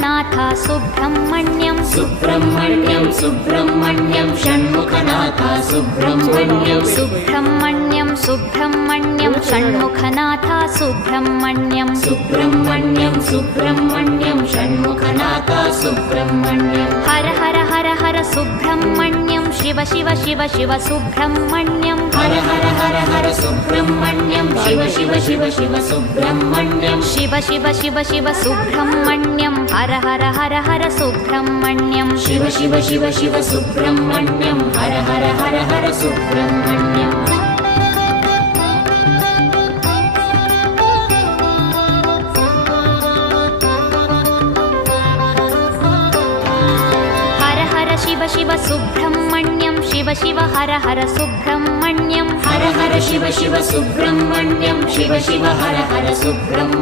Shanmukhanath Subrahmanyam Subrahmanyam Subrahmanyam Shanmukhanath Subrahmanyam Subrahmanyam Subrahmanyam Shanmukhanath Subrahmanyam Subrahmanyam Subrahmanyam Shanmukhanath Subrahmanyam Har Har Har Har Subrahmanyam Shiva Shiva Shiva Shiva Subrahmanyam Har Har Har Har Subrahmanyam Shiva Shiva Shiva Shiva Subrahmanyam Shiva Shiva Shiva Shiva Subrahmanyam Har Har Har Har Subrahmanyam Shiva Shiva Shiva Shiva Subrahmanyam Har Har Har Har Subrahmanyam Shiva Shiva Subrahmanyam Shiva Shiva Har Har Subrahmanyam Har Har Shiva Shiva Subrahmanyam Shiva Shiva Har Har Subrahmanyam